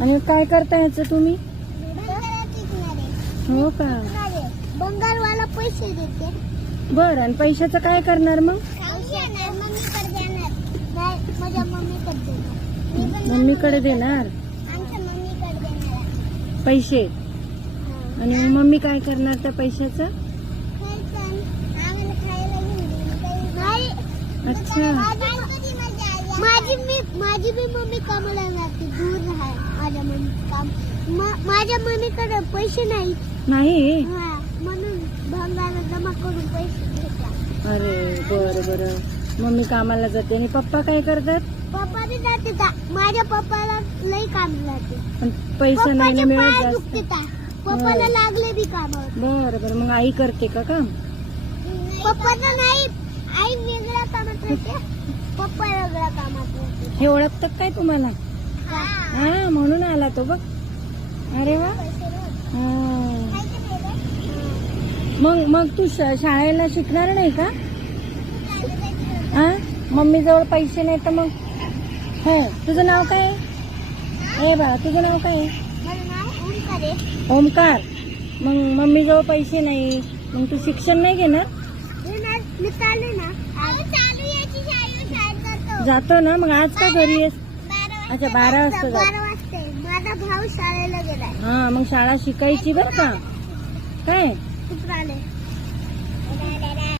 आणि काय करता याचं तुम्ही? हो का? बंगालवाला पैसे देते. बर, आणि पैशाचं काय करणार मग? माझ्या मम्मीकडे देणार. मम्मीकडे देणार आमच्या मम्मीकडे देणार. पैसे, आणि मग मम्मी काय करणार त्या पैशाचं? अच्छा, माझी बी मम्मी कामाला जाते, दूर आहे माझ्या मम्मी काम. माझ्या मम्मीकडे पैसे नाही. नाही? म्हणून भंगाला जमा करून पैसे घेतात. अरे बर बर. मम्मी कामाला जाते आणि पप्पा काय करतात? पप्पा बी जाते. माझ्या पप्पाला लई काम जाते. पण पैसा नाही ना मिळत पाय जास्त. दुखते. पप्पाला लागले बी कामावर. बर बर. मग आई करते का काम? पप्पाला नाही, आई वेगळ्या कामात राहते, पप्पा वेगळ्या कामात राहते. हे ओळखतात काय तुम्हाला? हा, म्हणून आला तो बघ. अरे वा. मग मग तू शाळेला शिकणार नाही का? हा, मम्मी जवळ पैसे नाही तर मग? हे, तुझं नाव काय आहे? ए बाळा, तुझं नाव काय आहे? माझं नाव ओमकार आहे. ओमकार. मग मम्मी जवळ पैसे नाही, मग तू शिक्षण नाही घेणार? मी चालू ना. चालू याची शाळेत जातो ना. मग आज का घरी आहेस? 12 अच्छा, 12 वाजता जातो. 12 वाजता. माझा भाऊ शाळेला गेलाय. हा, मग शाळा शिकायची बरं का? काय? कुठं आले?